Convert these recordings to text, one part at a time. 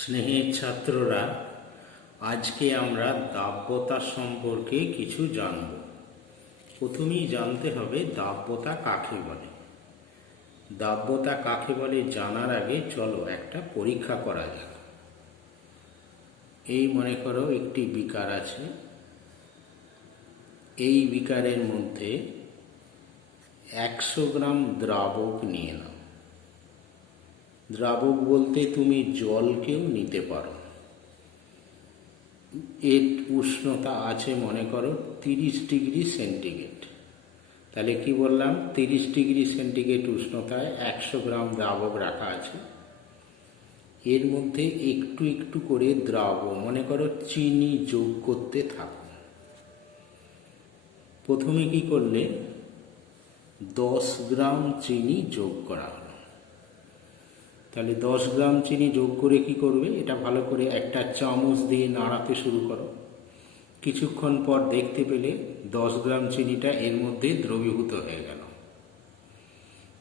স্নেহের ছাত্ররা, আজকে আমরা দাব্যতা সম্পর্কে কিছু জানব। প্রথমেই জানতে হবে দাব্যতা কাকে বলে। দাব্যতা কাকে বলে জানার আগে চলো একটা পরীক্ষা করা যাক। এই মনে করো একটি বিকার আছে। এই বিকারের মধ্যে 100 গ্রাম দ্রাবক নিয়ে নাও। দ্রাবক বলতে তুমি জলকেও নিতে পারো। এর উষ্ণতা আছে মনে করো 30 ডিগ্রি সেন্টিগ্রেড। তাহলে কি বললাম, 30 ডিগ্রি সেন্টিগ্রেড উষ্ণতায় 100 গ্রাম দ্রাবক রাখা আছে। এর মধ্যে একটু একটু করে দ্রাবক মনে করো চিনি যোগ করতে থাকো। প্রথমে কি করলে 10 গ্রাম চিনি যোগ করা হলো। তাহলে 10 গ্রাম চিনি যোগ করে কি করবে, এটা ভালো করে একটা চামচ দিয়ে নাড়াতে শুরু করো। কিছুক্ষণ পর দেখতে পেলে 10 গ্রাম চিনিটা এর মধ্যে দ্রবীভূত হয়ে গেল।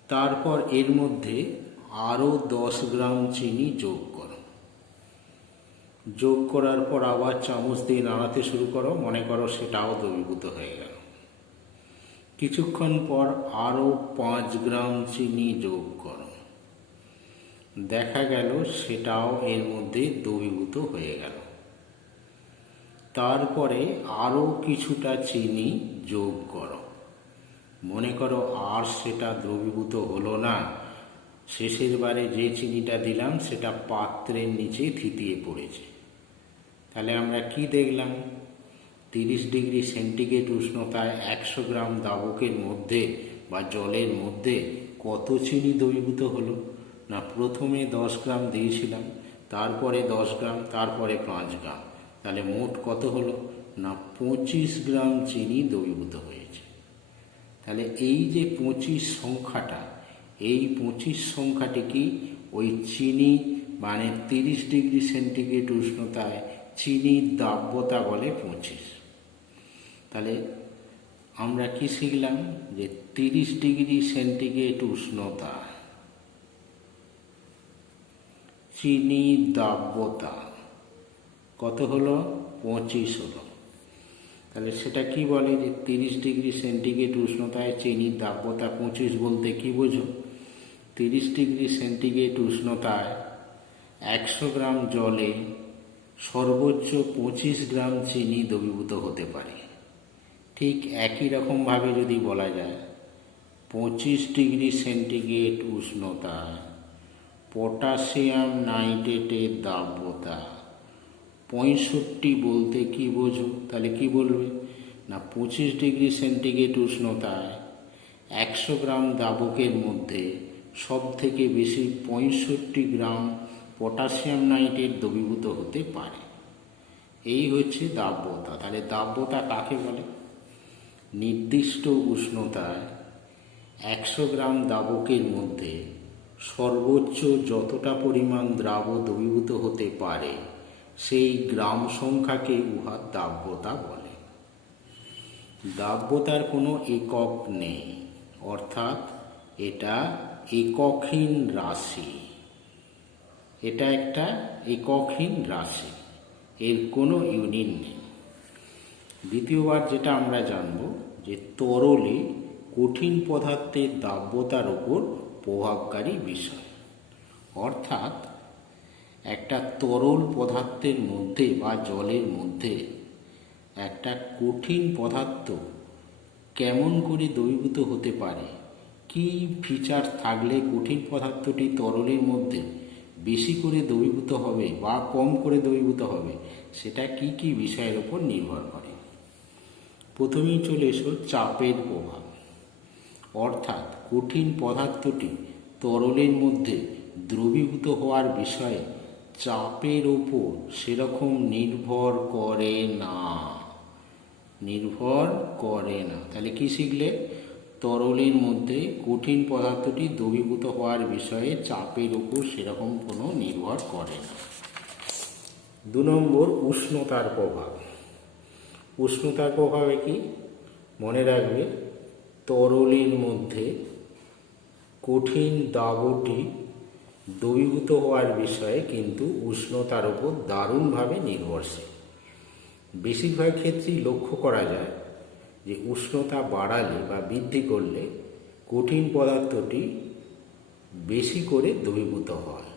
তারপর এর মধ্যে আরও 10 গ্রাম চিনি যোগ করো। যোগ করার পর আবার চামচ দিয়ে নাড়াতে শুরু করো, মনে করো সেটাও দ্রবীভূত হয়ে গেল। কিছুক্ষণ পর আরও 5 গ্রাম চিনি যোগ করো। দেখা গেল সেটাও এর মধ্যে দ্রবীভূত হয়ে গেল। তারপরে আরও কিছুটা চিনি যোগ করো। মনে করো আর সেটা দ্রবীভূত হলো না। শেষের বারে যে চিনিটা দিলাম সেটা পাত্রের নিচে থিতিয়ে পড়েছে। তাহলে আমরা কি দেখলাম, 30 ডিগ্রি সেন্টিগ্রেড উষ্ণতায় 100 গ্রাম দ্রাবকের মধ্যে বা জলের মধ্যে কত চিনি দ্রবীভূত হলো না, প্রথমে 10 গ্রাম দিয়েছিলাম, তারপরে 10 গ্রাম, তারপরে 5 গ্রাম। তাহলে মোট কত হলো না 25 গ্রাম চিনি দ্রবীভূত হয়েছে। তাহলে এই যে 25 সংখ্যাটা, এই 25 সংখ্যাটি কি ওই চিনি মানে 30 ডিগ্রি সেন্টিগ্রেড উষ্ণতায় চিনির দাব্যতা বলে 25। তাহলে আমরা কি শিখলাম যে 30 ডিগ্রি সেন্টিগ্রেড উষ্ণতা চিনির দাব্যতা কত হলো, 25 হলো। তাহলে সেটা কি বলে যে 30 ডিগ্রি সেন্টিগ্রেড উষ্ণতায় চিনির দাব্যতা 25 বলতে কি বোঝো, 30 ডিগ্রি সেন্টিগ্রেড উষ্ণতায় 100 গ্রাম জলে সর্বোচ্চ 25 গ্রাম চিনি দ্রবীভূত হতে পারে। ঠিক একই রকমভাবে যদি বলা যায় 25 ডিগ্রি সেন্টিগ্রেড উষ্ণতায় পটাশিয়াম নাইট্রেটের দাব্যতা 65 বলতে কি বোঝো, তাহলে কি বলবে না 25 ডিগ্রি সেন্টিগ্রেড উষ্ণতায় 100 গ্রাম দ্রাবকের মধ্যে সব থেকে বেশি 65 গ্রাম পটাশিয়াম নাইট্রেট দ্রবীভূত হতে পারে। এই হচ্ছে দাব্যতা। তাহলে দাব্যতা কাকে বলে, নির্দিষ্ট উষ্ণতায় 100 গ্রাম দ্রাবকের মধ্যে সর্বোচ্চ যতটা পরিমাণ দ্রাবক দ্রবীভূত হতে পারে সেই গ্রাম সংখ্যাকে উহার দাব্যতা বলে। দাব্যতার কোনো একক নেই, অর্থাৎ এটা এককহীন রাশি। এটা একটা এককহীন রাশি, এর কোনো ইউনিট নেই। দ্বিতীয়বার যেটা আমরা জানব যে তরলে কঠিন পদার্থের দাব্যতার উপর প্রভাবকারী বিষয়। অর্থাৎ একটা তরল পদার্থের মধ্যে বা জলের মধ্যে একটা কঠিন পদার্থ কেমন করে দ্রবীভূত হতে পারে, কি ফিচার থাকলে কঠিন পদার্থটি তরলের মধ্যে বেশি করে দ্রবীভূত হবে বা কম করে দ্রবীভূত হবে, সেটা কি কি বিষয়ের উপর নির্ভর করে। প্রথমেই চলে এসো চাপের প্রভাব। অর্থাৎ কঠিন পদার্থটি তরলের মধ্যে দ্রবীভূত হওয়ার বিষয়ে চাপের ওপর সেরকম নির্ভর করে না। তাহলে কি শিখলে, তরলের মধ্যে কঠিন পদার্থটি দ্রবীভূত হওয়ার বিষয়ে চাপের ওপর সেরকম কোনো নির্ভর করে না। 2 নম্বর, উষ্ণতার প্রভাব। উষ্ণতার প্রভাবে কি মনে রাখবে, তরলের মধ্যে কঠিন দ্রাবকটি দ্রবীভূত হওয়ার বিষয়ে কিন্তু উষ্ণতার উপর দারুণভাবে নির্ভরশীল। বেশিরভাগ ক্ষেত্রেই লক্ষ্য করা যায় যে উষ্ণতা বাড়ালে বা বৃদ্ধি করলে কঠিন পদার্থটি বেশি করে দ্রবীভূত হয়।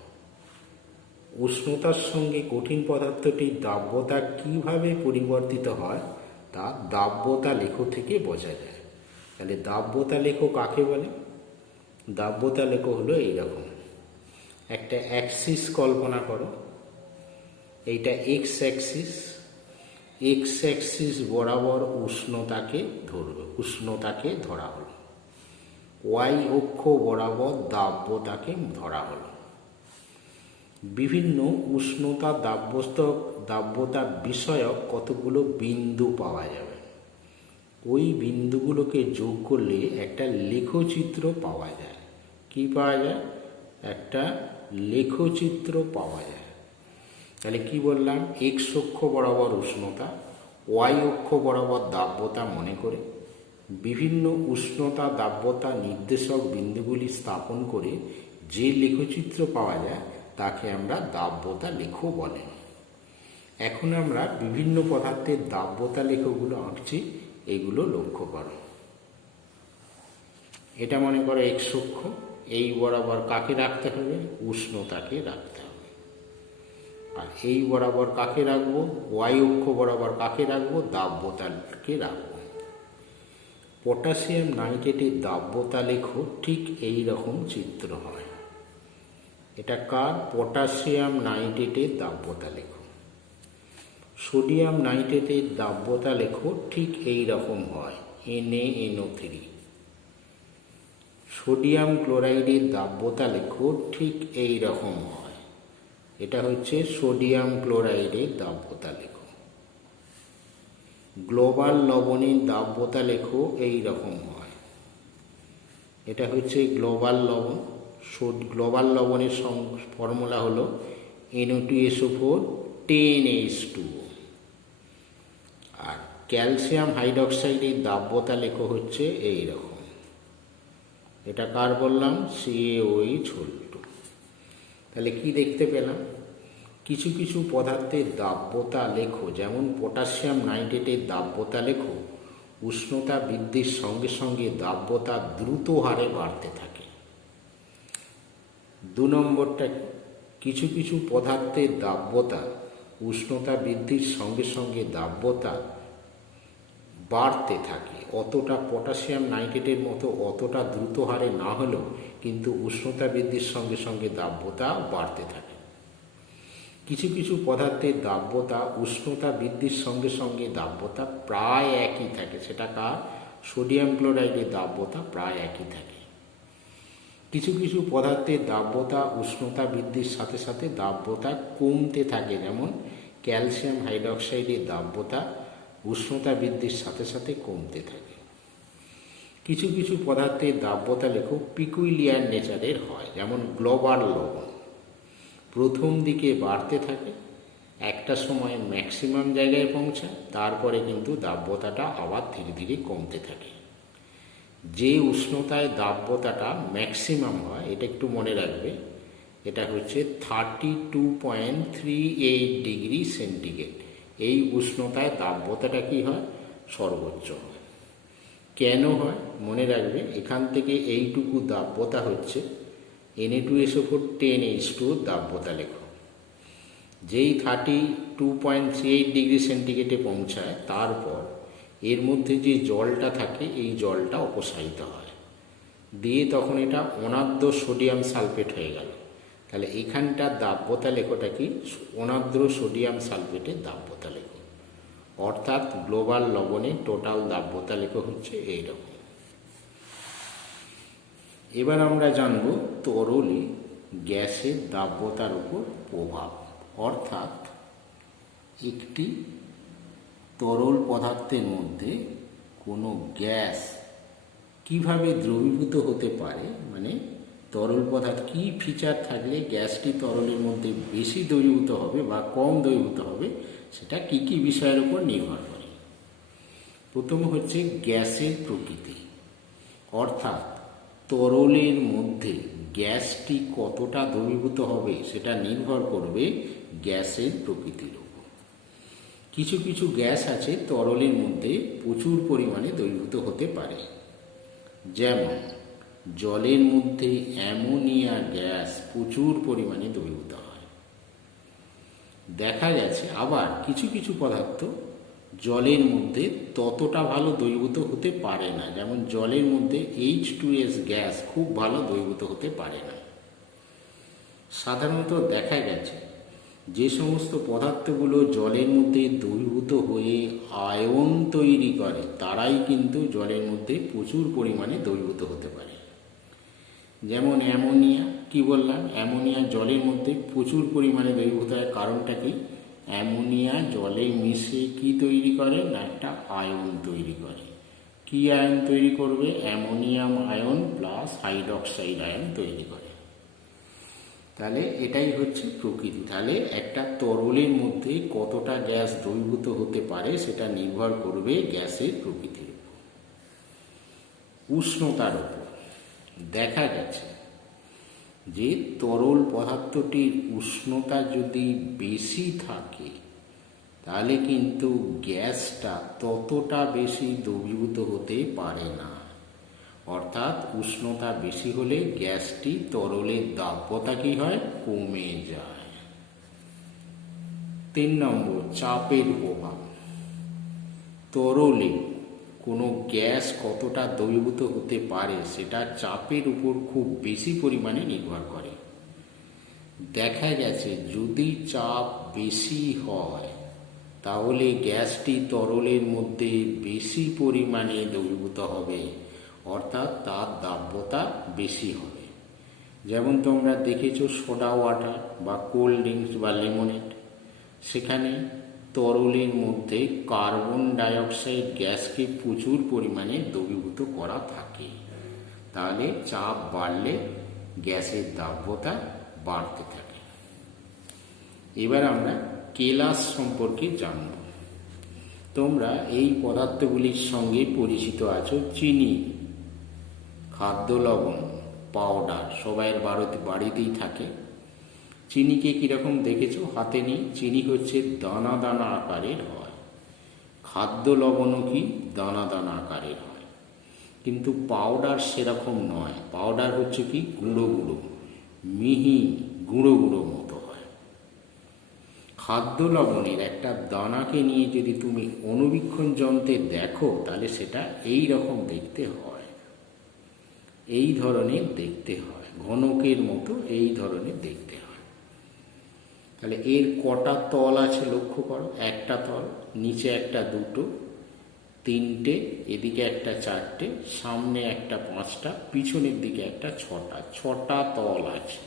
উষ্ণতার সঙ্গে কঠিন পদার্থটির দাব্যতা কিভাবে পরিবর্তিত হয় তা দাব্যতা লেখ থেকে বোঝা যায়। তাহলে দাব্যতা লেখ কাকে বলে? দাব্যতা লেখ হলো এইরকম, একটা অ্যাক্সিস কল্পনা করো, এইটা এক্স অ্যাক্সিস বরাবর উষ্ণতাকে ধরা হলো, ওয়াই অক্ষ বরাবর দাব্যতাকে ধরা হলো। বিভিন্ন উষ্ণতা দাব্যতা বিষয়ক কতগুলো বিন্দু পাওয়া যাবে। ওই বিন্দুগুলোকে যোগ করলে একটা লেখচিত্র পাওয়া যায়। কি পাওয়া যায়? একটা লেখচিত্র পাওয়া যায়। তাহলে কি বললাম? এক্স অক্ষ বরাবর উষ্ণতা, ওয়াই অক্ষ বরাবর দাব্যতা মনে করে বিভিন্ন উষ্ণতা দাব্যতা নির্দেশক বিন্দুগুলি স্থাপন করে যে লেখচিত্র পাওয়া যায় তাকে আমরা দাব্যতা লেখ বলে। এখন আমরা বিভিন্ন পদার্থের দাব্যতা লেখগুলো আঁকছি, এগুলো লক্ষ্য করো। এটা মনে করো এক্স অক্ষ, এই বরাবর কাকে রাখতে হবে? উষ্ণতাকে রাখতে হবে। আর এই বরাবর কাকে রাখবো? ওয়াই অক্ষ বরাবর কাকে রাখবো? দাব্যতাকে রাখবো। পটাশিয়াম নাইট্রেটের দাব্যতা লেখ ঠিক এই রকম চিত্র হয়। এটা কার? পটাশিয়াম নাইট্রেটের দাব্যতা লেখ। সোডিয়াম নাইট্রেটের দাব্যতা লেখ ঠিক এই রকম হয়, NaNO3। সোডিয়াম ক্লোরাইডের দাব্যতা লেখ ঠিক এই রকম হয়, এটা হচ্ছে সোডিয়াম ক্লোরাইডের দাব্যতা লেখ। গ্লোবাল লবণের দাব্যতা লেখ এই রকম হয়, এটা হচ্ছে গ্লোবাল লবণ। গ্লোবাল লবণের ফর্মুলা হলো NO2SO4 10H2O। আর ক্যালসিয়াম হাইড্রক্সাইডের দাব্যতা লেখ হচ্ছে এই রকম, এটা কার বললাম? CaOH হল2। তাহলে কি দেখতে পেলাম? কিছু কিছু পদার্থের দাব্যতা লেখ, যেমন পটাশিয়াম নাইট্রেটের দাব্যতা লেখ উষ্ণতা বৃদ্ধির সঙ্গে সঙ্গে দাব্যতা দ্রুত হারে বাড়তে থাকে। 2 নম্বরটা, কিছু কিছু পদার্থের দাব্যতা উষ্ণতা বৃদ্ধির সঙ্গে সঙ্গে দাব্যতা বাড়তে থাকে, অতটা পটাশিয়াম নাইট্রেটের মতো অতটা দ্রুত হারে না হলেও কিন্তু উষ্ণতা বৃদ্ধির সঙ্গে সঙ্গে দাব্যতা বাড়তে থাকে। কিছু কিছু পদার্থের দাব্যতা উষ্ণতা বৃদ্ধির সঙ্গে সঙ্গে দাব্যতা প্রায় একই থাকে, সেটা কার? সোডিয়াম ক্লোরাইডের দাব্যতা প্রায় একই থাকে। কিছু কিছু পদার্থের দাব্যতা উষ্ণতা বৃদ্ধির সাথে সাথে দাব্যতা কমতে থাকে, যেমন ক্যালসিয়াম হাইড্রক্সাইডের দাব্যতা উষ্ণতা বৃদ্ধির সাথে সাথে কমতে থাকে। কিছু কিছু পদার্থের দাব্যতা লেখ পিকুইলিয়ার নেচারের হয়, যেমন গ্লোবাল লবণ প্রথম দিকে বাড়তে থাকে, একটা সময় ম্যাক্সিমাম জায়গায় পৌঁছায়, তারপরে কিন্তু দাব্যতাটা আবার ধীরে ধীরে কমতে থাকে। যে উষ্ণতায় দাব্যতাটা ম্যাক্সিমাম হয়, এটা একটু মনে রাখবে, এটা হচ্ছে 32.38 ডিগ্রি সেন্টিগ্রেড। এই উষ্ণতায় দাব্যতাটা কি হয়? সর্বোচ্চ হয়। কেন হয়? মনে রাখবে, এখান থেকে এইটুকু দাব্যতা হচ্ছে Na2SO4 10H2O দাব্যতা লেখ। যেই 32.38 ডিগ্রি সেন্টিগ্রেডে পৌঁছায়, তারপর এর মধ্যে যে জলটা থাকে এই জলটা অপসারিত হয়, দিয়ে তখন এটা অনাদ্র সোডিয়াম সালফেট হয়ে গেল। তাহলে এখানটার দাব্যতা লেখটা কি? অনাদ্র সোডিয়াম সালফেটের দাব্যতা লেখ। অর্থাৎ গ্লোবাল লবণের টোটাল দাব্যতা লেখ হচ্ছে এইরকম। এবার আমরা জানব তরলে গ্যাসের দাব্যতার উপর প্রভাব। অর্থাৎ একটি তরল পদার্থের মধ্যে কোনো গ্যাস কিভাবে দ্রবীভূত হতে পারে, মানে তরল পদার্থ কী ফিচার থাকলে গ্যাসটি তরলের মধ্যে বেশি দ্রবীভূত হবে বা কম দ্রবীভূত হবে, সেটা কি কি বিষয়ের উপর নির্ভর করে। প্রথম হচ্ছে গ্যাসের প্রকৃতি, অর্থাৎ তরলের মধ্যে গ্যাসটি কতটা দ্রবীভূত হবে সেটা নির্ভর করবে গ্যাসের প্রকৃতির উপর। কিছু কিছু গ্যাস আছে তরলের মধ্যে প্রচুর পরিমাণে দ্রবীভূত হতে পারে, যেমন জলের মধ্যে অ্যামোনিয়া গ্যাস প্রচুর পরিমাণে দ্রবীভূত হয়। দেখা গেছে আবার কিছু কিছু পদার্থ জলের মধ্যে ততটা ভালো দ্রবীভূত হতে পারে না, যেমন জলের মধ্যে H2S গ্যাস খুব ভালো দ্রবীভূত হতে পারে না। সাধারণত দেখা গেছে যে সমস্ত পদার্থগুলো জলের মধ্যে দ্রবীভূত হয়ে আয়ন তৈরি করে তারাই কিন্তু জলের মধ্যে প্রচুর পরিমাণে দ্রবীভূত হতে পারে। যেমন অ্যামোনিয়া, কি বললাম, অ্যামোনিয়া জলের মধ্যে প্রচুর পরিমাণে দ্রবীভূত হয়। কারণটা কি? অ্যামোনিয়া জলে মিশে কি তৈরি করে না, একটা আয়ন তৈরি করে। কি আয়ন তৈরি করবে? Ammonium ion plus hydroxide ion তৈরি করে। তাহলে এটাই হচ্ছে প্রকৃতি। তাহলে একটা তরলের মধ্যে কতটা গ্যাস দ্রবীভূত হতে পারে সেটা নির্ভর করবে গ্যাসের প্রকৃতির উপর, উষ্ণতার উপর। দেখা গেছে যে তরল পদার্থটির উষ্ণতা যদি বেশি থাকে তাহলে কিন্তু গ্যাসটা ততটা বেশি দ্রবীভূত হতে পারে না। অর্থাৎ উষ্ণতা বেশি হলে গ্যাসটি তরলের দাব্যতা কি হয়? কমে যায়। 3 নম্বর, চাপের প্রভাব। তরলে কোনো গ্যাস কতটা দ্রবীভূত হতে পারে সেটা চাপের উপর খুব বেশি পরিমাণে নির্ভর করে। দেখা গেছে যদি চাপ বেশি হয় তাহলে গ্যাসটি তরলের মধ্যে বেশি পরিমাণে দ্রবীভূত হবে, অর্থাৎ তার দাব্যতা বেশি হবে। যেমন তোমরা দেখেছো সোডা ওয়াটার বা কোল্ড ড্রিঙ্কস বা লেমনেড, সেখানে তরলের মধ্যে কার্বন ডাইঅক্সাইড গ্যাসকে প্রচুর পরিমাণে দ্রবীভূত করা থাকে। তাহলে চাপ বাড়লে গ্যাসের দাব্যতা বাড়তে থাকে। এবার আমরা কেলাস সম্পর্কে জানব। তোমরা এই পদার্থগুলির সঙ্গে পরিচিত আছো। চিনি, খাদ্য লবণ, পাউডার সবাইয়ের বাড়িতেই থাকে। চিনিকে কীরকম দেখেছো? হাতে নিয়ে। চিনি হচ্ছে দানা দানা আকারের হয়। খাদ্য লবণও কি দানা দানা আকারের হয়, কিন্তু পাউডার সেরকম নয়। পাউডার হচ্ছে কি গুঁড়ো গুঁড়ো, মিহি গুঁড়ো গুঁড়ো মতো হয়। খাদ্য লবণের একটা দানাকে নিয়ে যদি তুমি অণুবীক্ষণ যন্ত্রে দেখো তাহলে সেটা এই রকম দেখতে হয়, এই ধরনের দেখতে হয়, ঘনকের মতো এই ধরনের দেখতে হয়। তাহলে এর কটা তল আছে লক্ষ্য করো। একটা তল, নিচে একটা, দুটো, তিনটে, এদিকে একটা চারটে, সামনে একটা পাঁচটা, পিছনের দিকে একটা ছটা। ছটা তল আছে।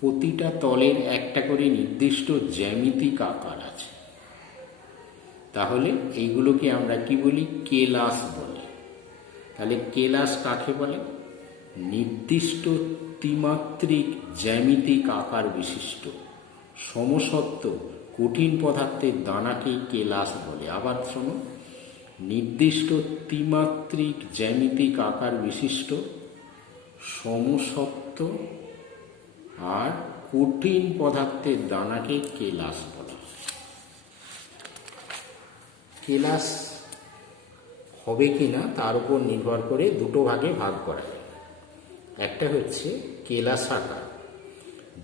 প্রতিটা তলের একটা করে নির্দিষ্ট জ্যামিতিক আকার আছে। তাহলে এইগুলোকে আমরা কি বলি? কেলাস বলি। তাহলে কেলাস কাকে বলে? নির্দিষ্ট ত্রিমাত্রিক জ্যামিতিক আকার বিশিষ্ট সমসত্ব কঠিন পদার্থের দানাকে কেলাস বলে। আবার শোনো, নির্দিষ্ট ত্রিমাত্রিক জ্যামিতিক আকার বিশিষ্ট সমসত্ব আর কঠিন পদার্থের দানাকে কেলাস বলা হয়। কেলাস হবে কিনা তার উপর নির্ভর করে দুটো ভাগে ভাগ করা যায়। একটা হচ্ছে কেলাসাকার,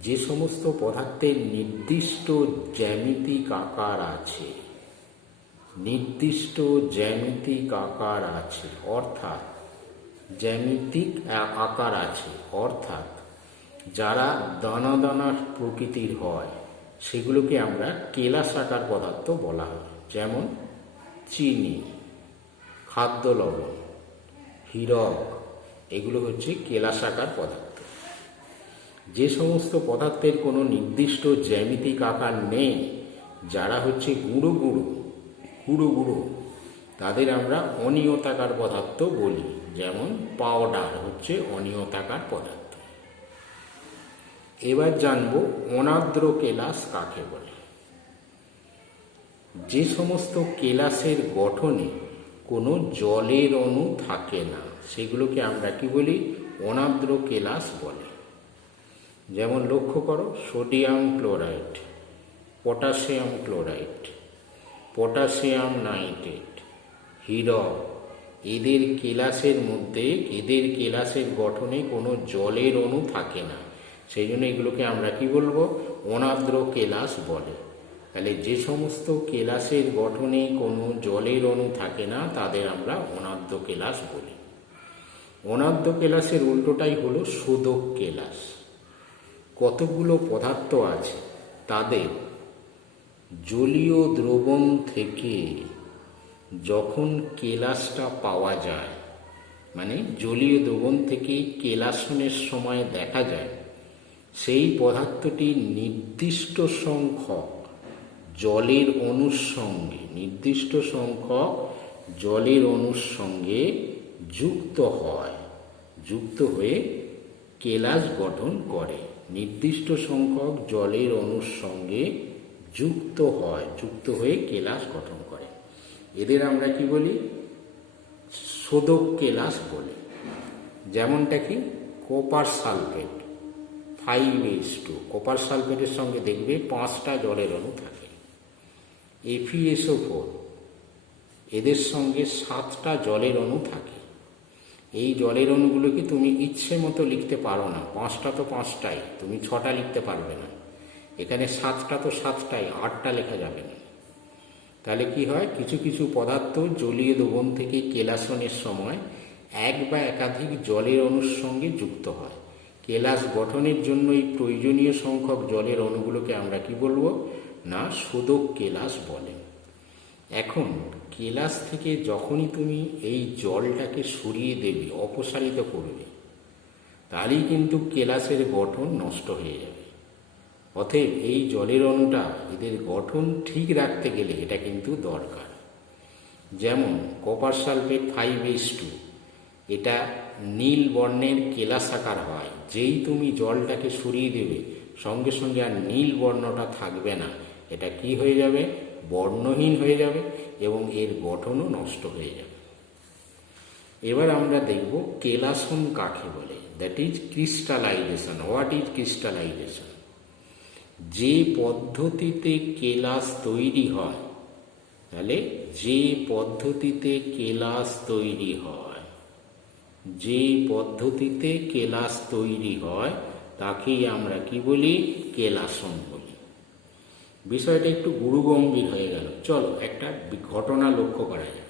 যে সমস্ত পদার্থের নির্দিষ্ট জ্যামিতিক আকার আছে, নির্দিষ্ট জ্যামিতিক আকার আছে অর্থাৎ জ্যামিতিক আকার আছে অর্থাৎ যারা দানা দানা প্রকৃতির হয় সেগুলোকে আমরা কেলাসাকার পদার্থ বলা হয়। যেমন চিনি, খাদ্য লবণ, হীরক, এগুলো হচ্ছে কেলাসাকার পদার্থ। যে সমস্ত পদার্থের কোনো নির্দিষ্ট জ্যামিতিক আকার নেই, যারা হচ্ছে গুঁড়ো গুঁড়ো গুঁড়ো গুঁড়ো, তাদের আমরা অনিয়তাকার পদার্থ বলি। যেমন পাউডার হচ্ছে অনিয়তাকার পদার্থ। এবার জানবো অনার্দ্র কেলাস কাকে বলে। যে সমস্ত কেলাসের গঠনে কোনো জলের অণু থাকে না সেগুলোকে আমরা কি বলি? অনার্দ্র কেলাস বলে। যেমন লক্ষ্য করো, sodium chloride, potassium chloride, potassium nitrate, হিরক, এদের কেলাসের মধ্যে, এদের কেলাসের গঠনে কোনো জলের অণু থাকে না, সেই জন্য এগুলোকে আমরা কি বলবো? অনার্দ্র কেলাস বলে। তাহলে যে সমস্ত কেলাসের গঠনে কোনো জলের অণু থাকে না তাদের আমরা অনার্দ্র কেলাস বলি। অনার্দ্র কেলাসের উল্টোটাই হলো শোধক কেলাস। কতগুলো পদার্থ আছে তাদের জলীয় দ্রবণ থেকে যখন কেলাসটা পাওয়া যায়, মানে জলীয় দ্রবণ থেকে কেলাসনের সময় দেখা যায় সেই পদার্থটি নির্দিষ্ট সংখ্যক জলের অণুর সঙ্গে, নির্দিষ্ট সংখ্যক জলের অণুর সঙ্গে যুক্ত হয়, যুক্ত হয়ে কেলাস গঠন করে। নির্দিষ্ট সংখ্যক জলের অণুর সঙ্গে যুক্ত হয়, যুক্ত হয়ে কেলাস গঠন করে। এদের আমরা কি বলি? শোধক কেলাস বলি। যেমনটা কি কপার সালফেট 5H2, কপার সালফেটের সঙ্গে দেখবে 5টা জলের অণু থাকে। FeSO4, এদের সঙ্গে 7টা জলের অণু থাকে। এই জলের অণুগুলোকে তুমি ইচ্ছে মতো লিখতে পারো না, 5টা তো 5টাই, তুমি 6টা লিখতে পারবে না। এখানে 7টা তো 7টাই, 8টা লেখা যাবে না। তাহলে কি হয়? কিছু কিছু পদার্থ জলীয় দ্রবণ থেকে কেলাসনের সময় এক বা একাধিক জলের অণুর সঙ্গে যুক্ত হয়। কেলাস গঠনের জন্য এই প্রয়োজনীয় সংখ্যক জলের অণুগুলোকে আমরা কি বলবো? না, শোধক কেলাস বলে। এখন কেলাস থেকে যখনই তুমি এই জলটাকে সরিয়ে দেবে, অপসারিত করবে, তাহলেই কিন্তু কেলাসের গঠন নষ্ট হয়ে যাবে। অতএব এই জলের অণুটা, এদের গঠন ঠিক রাখতে গেলে এটা কিন্তু দরকার। যেমন কপার সালফেট 5H2, এটা নীল বর্ণের কেলাসাকার হয়। যেই তুমি জলটাকে সরিয়ে দেবে সঙ্গে সঙ্গে আর নীল বর্ণটা থাকবে না, এটা কি হয়ে যাবে? বর্ণহীন হয়ে যাবে এবং এর গঠনও নষ্ট হয়ে যাবে। এবার আমরা দেখব কেলাসন কাকে বলে। That is crystallisation. What is crystallisation? যে পদ্ধতিতে কেলাস তৈরি হয়, তাহলে যে পদ্ধতিতে কেলাস তৈরি হয়, যে পদ্ধতিতে কেলাস তৈরি হয় তাকেই আমরা কি বলি? কেলাসন বলি। বিষয়টা একটু গুরুগম্ভীর হয়ে গেল। চলো একটা ঘটনা লক্ষ্য করা যায়।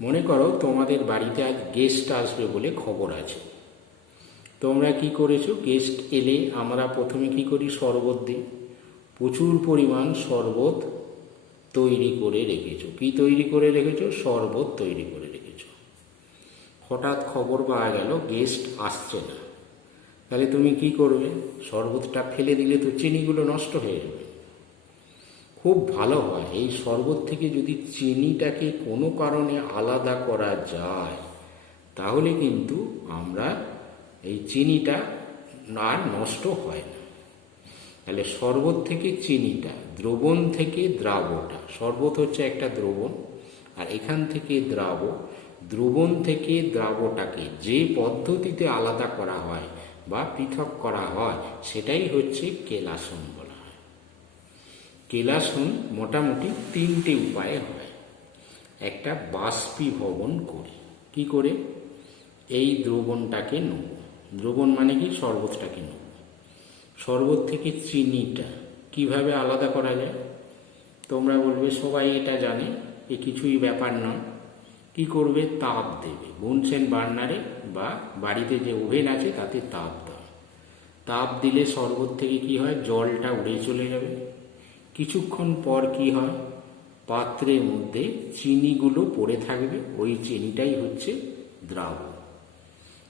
মনে করো তোমাদের বাড়িতে আজ গেস্ট আসবে বলে খবর আছে। তোমরা কি করেছো? গেস্ট এলে আমরা প্রথমে কি করি? শরবত দিই। প্রচুর পরিমাণ শরবত তৈরি করে রেখেছো। কি তৈরি করে রেখেছো? শরবত তৈরি করে রেখেছো। হঠাৎ খবর পাওয়া গেল গেস্ট আসছে না, তাহলে তুমি কি করবে? শরবতটা ফেলে দিলে তো চিনিগুলো নষ্ট হয়ে যাবে। খুব ভালো হয় এই শরবত থেকে যদি চিনিটাকে কোনো কারণে আলাদা করা যায়, তাহলে কিন্তু আমরা এই চিনিটা আর নষ্ট হয় না। তাহলে শরবত থেকে চিনিটা, দ্রবণ থেকে দ্রাবটা, শরবত হচ্ছে একটা দ্রবণ আর এখান থেকে দ্রবণ থেকে দ্রাবটাকে যে পদ্ধতিতে আলাদা করা হয় বা পৃথক করা হয় সেটাই হচ্ছে কেলাসন বলা হয়। কেলাসন মোটামুটি 3টে উপায়ে হয়। একটা, বাষ্পীভবন করি। কি করে? এই দ্রবণটাকে নেব, দ্রবণ মানে কি? শরবতটাকে নেব। শরবত থেকে চিনিটা কিভাবে আলাদা করা যায়? তোমরা বলবে সবাই এটা জানে, এ কিছুই ব্যাপার নয়। কি করবে? তাপ দেবে। বুনসেন বার্নারে বা বাড়িতে যে ওভেন আছে তাতে তাপ দাও। তাপ দিলে শরবত থেকে কি হয়? জলটা উড়ে চলে যাবে। কিছুক্ষণ পর কি হয়? পাত্রের মধ্যে চিনিগুলো পড়ে থাকবে, ওই চিনিটাই হচ্ছে দ্রাবক।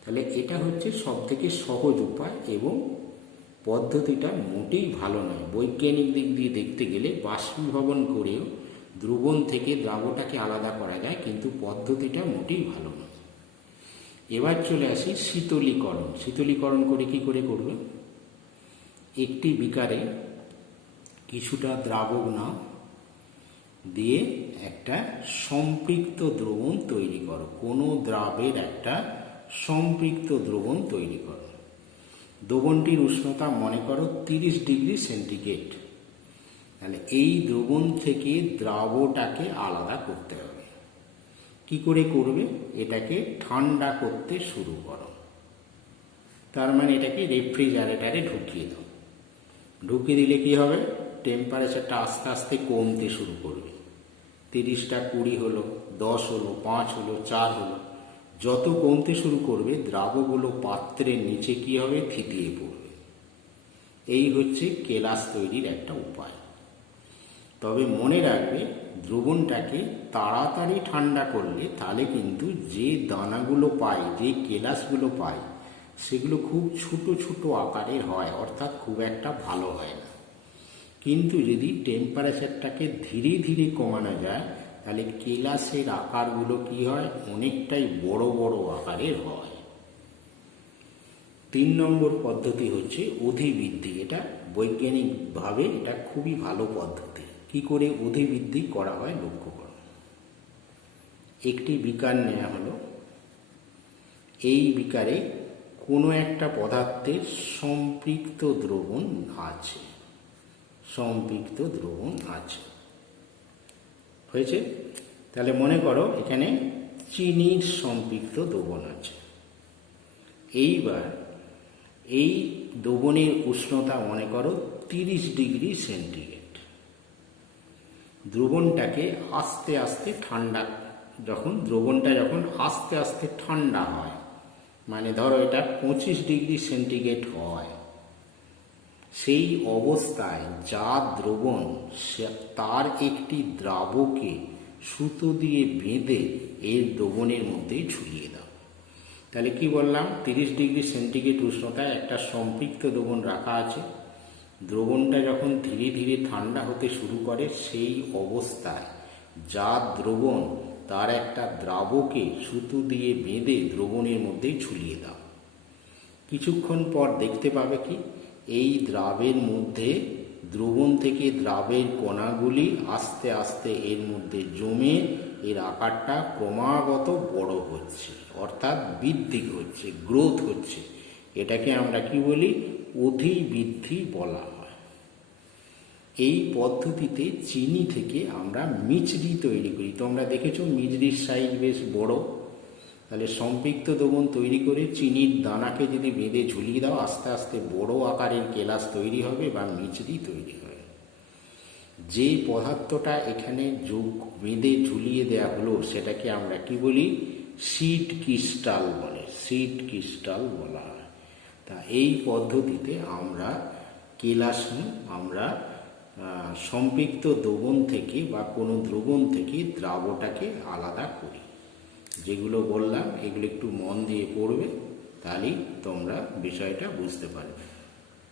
তাহলে এটা হচ্ছে সব থেকে সহজ উপায় এবং পদ্ধতিটা মোটেই ভালো নয়। বৈজ্ঞানিক দিক দিয়ে দেখতে গেলে বাষ্পীভবন করেও দ্রবণ থেকে দ্রাবটাকে আলাদা করা যায়, কিন্তু পদ্ধতিটা মোটেই ভালো নয়। এবার চলে আসি শীতলীকরণ। শীতলীকরণ করে কি করে করবে? একটি বিকারে কিছুটা দ্রাবক নাও, দিয়ে একটা সম্পৃক্ত দ্রবণ তৈরি করো। কোনো দ্রাবের একটা সম্পৃক্ত দ্রবণ তৈরি করো। দ্রবণটির উষ্ণতা মনে করো 30 ডিগ্রি সেন্টিগ্রেড। তাহলে এই দ্রবণ থেকে দ্রাবটাকে আলাদা করতে হবে। কি করে করবে? এটাকে ঠান্ডা করতে শুরু করো। তার মানে এটাকে রেফ্রিজারেটরে ঢুকিয়ে দাও। ঢুকিয়ে দিলে কি হবে? টেম্পারেচারটা আস্তে আস্তে কমতে শুরু করবে। 30টা 20 হলো, 10 হলো, 5 হলো, 4 হলো। যত কমতে শুরু করবে দ্রাবগুলো পাত্রের নিচে কি হবে? থিতিয়ে পড়বে। এই হচ্ছে কেলাস তৈরির একটা উপায়। তবে মনে রাখবে, দ্রবণটাকে তাড়াতাড়ি ঠান্ডা করলে তাহলে কিন্তু যে দানাগুলো পাই, যে কেলাসগুলো পাই, সেগুলো খুব ছোট ছোট আকারের হয়, অর্থাৎ খুব একটা ভালো হয় না। কিন্তু যদি টেম্পারেচারটাকে ধীরে ধীরে কমানো যায় তাহলে কেলাসের আকারগুলো কি হয়? অনেকটাই বড় বড় আকারের হয়। 3 নম্বর পদ্ধতি হচ্ছে অধিবৃদ্ধি। এটা বৈজ্ঞানিকভাবে এটা খুবই ভালো পদ্ধতি। কি করে অধিবৃদ্ধি করা হয় লক্ষ্য করো। একটি বিকার নেওয়া হলো। এই বিকারে কোনো একটা পদার্থের সম্পৃক্ত দ্রবণ আছে। সম্পৃক্ত দ্রবণ আছে, হয়েছে? তাহলে মনে করো এখানে চিনির সম্পৃক্ত দ্রবণ আছে। এইবার এই দ্রবণের উষ্ণতা মনে করো 30 ডিগ্রি সেন্টিগ্রেড। দ্রবণটাকে আস্তে আস্তে ঠান্ডা, দ্রবণটা যখন আস্তে আস্তে ঠান্ডা হয়, মানে ধরো এটা 25 ডিগ্রি সেন্টিগ্রেড হয়, সেই অবস্থায় যা দ্রবণ তার একটি দ্রাবকে সুতো দিয়ে বেঁধে এর দ্রবণের মধ্যে ঝুলিয়ে দাও। তাহলে কি বললাম? 30 ডিগ্রি সেন্টিগ্রেড উষ্ণতায় একটা সম্পৃক্ত দ্রবণ রাখা আছে। দ্রবণটা যখন ধীরে ধীরে ঠান্ডা হতে শুরু করে, সেই অবস্থায় যা দ্রবণ তার একটা দ্রাবকে সুতো দিয়ে বেঁধে দ্রবণের মধ্যে ঝুলিয়ে দাও। কিছুক্ষণ পর দেখতে পাবে কি এই দ্রাবের মধ্যে, দ্রবণ থেকে দ্রাবের কণাগুলি আস্তে আস্তে এর মধ্যে জমে এর আকারটা ক্রমাগত বড় হচ্ছে, অর্থাৎ বৃদ্ধি হচ্ছে, গ্রোথ হচ্ছে। এটাকে আমরা কি বলি? অধিবৃদ্ধি বলা হয়। এই পদ্ধতিতে চিনি থেকে আমরা মিচড়ি তৈরি করি। তোমরা দেখেছো মিচড়ির সাইজ বেশ বড়। তাহলে সম্পৃক্ত দ্রবণ তৈরি করে চিনির দানাকে যদি বেঁধে ঝুলিয়ে দাও, আস্তে আস্তে বড় আকারের কেলাস তৈরি হবে বা মিচড়ি তৈরি হবে। যে পদার্থটা এখানে বেঁধে ঝুলিয়ে দেওয়া হলো সেটাকে আমরা কি বলি? সিড ক্রিস্টাল বলে, সিড ক্রিস্টাল বলা হয়। তা এই পদ্ধতিতে আমরা সম্পৃক্ত দ্রবণ থেকে বা কোনো দ্রবণ থেকে দ্রাবটাকে আলাদা করি। যেগুলো বললাম এগুলো একটু মন দিয়ে পড়বে, তাহলেই তোমরা বিষয়টা বুঝতে পারবে।